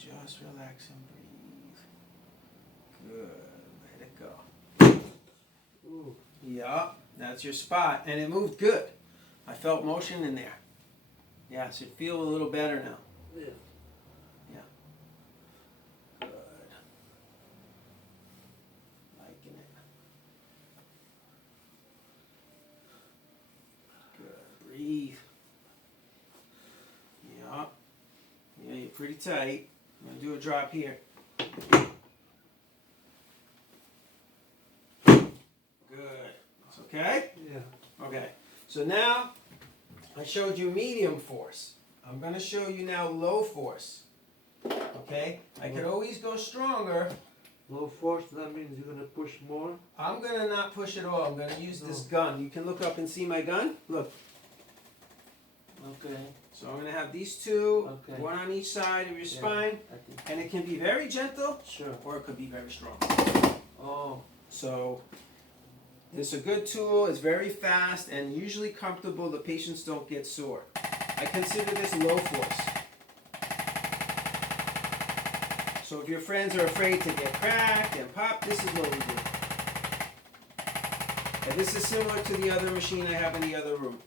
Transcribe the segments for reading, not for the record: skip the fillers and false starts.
Just relax and breathe. Good. Let it go. Ooh. Yeah, that's your spot. And it moved good. I felt motion in there. Yeah, so you feel a little better now. Yeah. Yeah. Good. Liking it. Good. Breathe. Yeah. Yeah, you're pretty tight. I'm going to do a drop here. Good. It's okay? Yeah. Okay. So now, I showed you medium force. I'm going to show you now low force. Okay? I could always go stronger. Low force, that means you're going to push more? I'm going to not push at all. I'm going to use this gun. You can look up and see my gun. Look. Okay. So I'm going to have these two, Okay. one on each side of your spine. I think. And it can be very gentle, Sure. or it could be very strong. Oh. So, it's a good tool. It's very fast and usually comfortable. The patients don't get sore. I consider this low force. So if your friends are afraid to get cracked and popped, this is what we do. And this is similar to the other machine I have in the other room.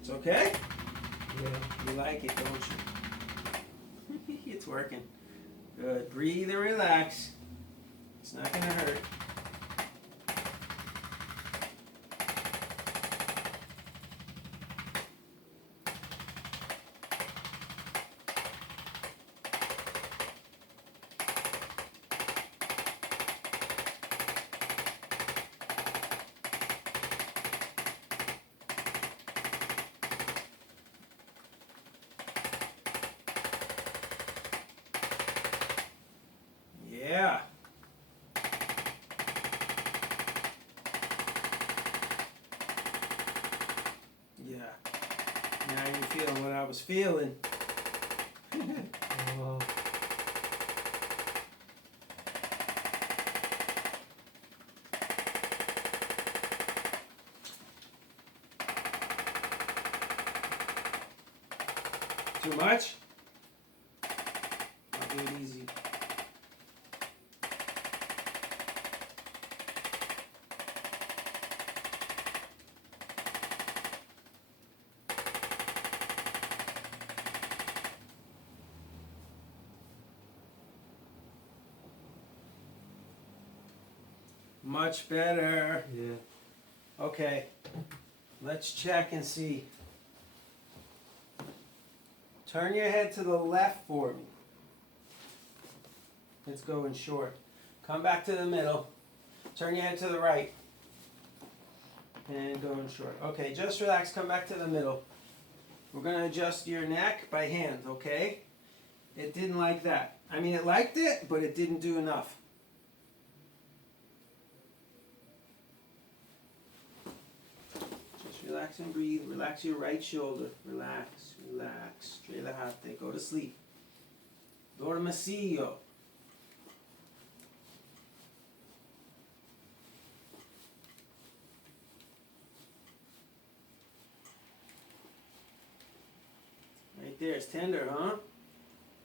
It's okay? Yeah. You like it, don't you? It's working. Good. Breathe and relax. It's not going to hurt. Yeah. Yeah. Now you're feeling what I was feeling. Oh. Too much? I'll do it easy. Much better. Yeah. Okay. Let's check and see. Turn your head to the left for me. It's going short. Come back to the middle. Turn your head to the right. And going short. Okay, just relax. Come back to the middle. We're going to adjust your neck by hand, okay? It didn't like that. I mean, it liked it, but it didn't do enough. Just relax and breathe. Relax your right shoulder. Relax, relax. Relajate. Go to sleep. Dormicillo. Right there. It's tender, huh?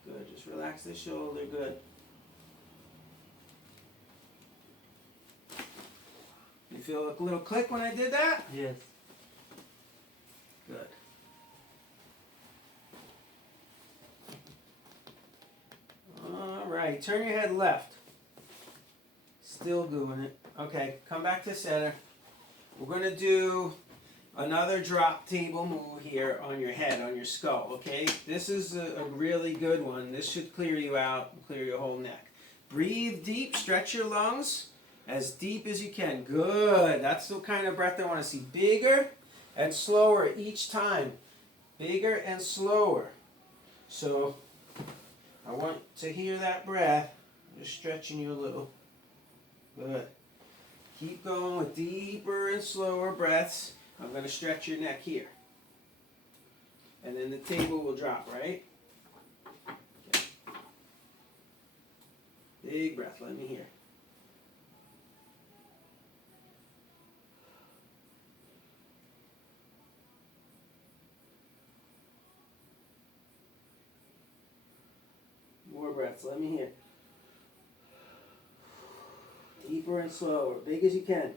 Good. Just relax the shoulder. Good. You feel a little click when I did that? Yes. Good. All right. Turn your head left. Still doing it. Okay. Come back to center. We're going to do another drop table move here on your head, on your skull, okay? This is a really good one. This should clear you out and clear your whole neck. Breathe deep. Stretch your lungs as deep as you can. Good. That's the kind of breath I want to see. Bigger and slower each time. Bigger and slower. So I want to hear that breath. Just stretching you a little. Good. Keep going with deeper and slower breaths. I'm going to stretch your neck here. And then the table will drop, right? Okay. Big breath. Let me hear. breaths. Let me hear. Deeper and slower. Big as you can.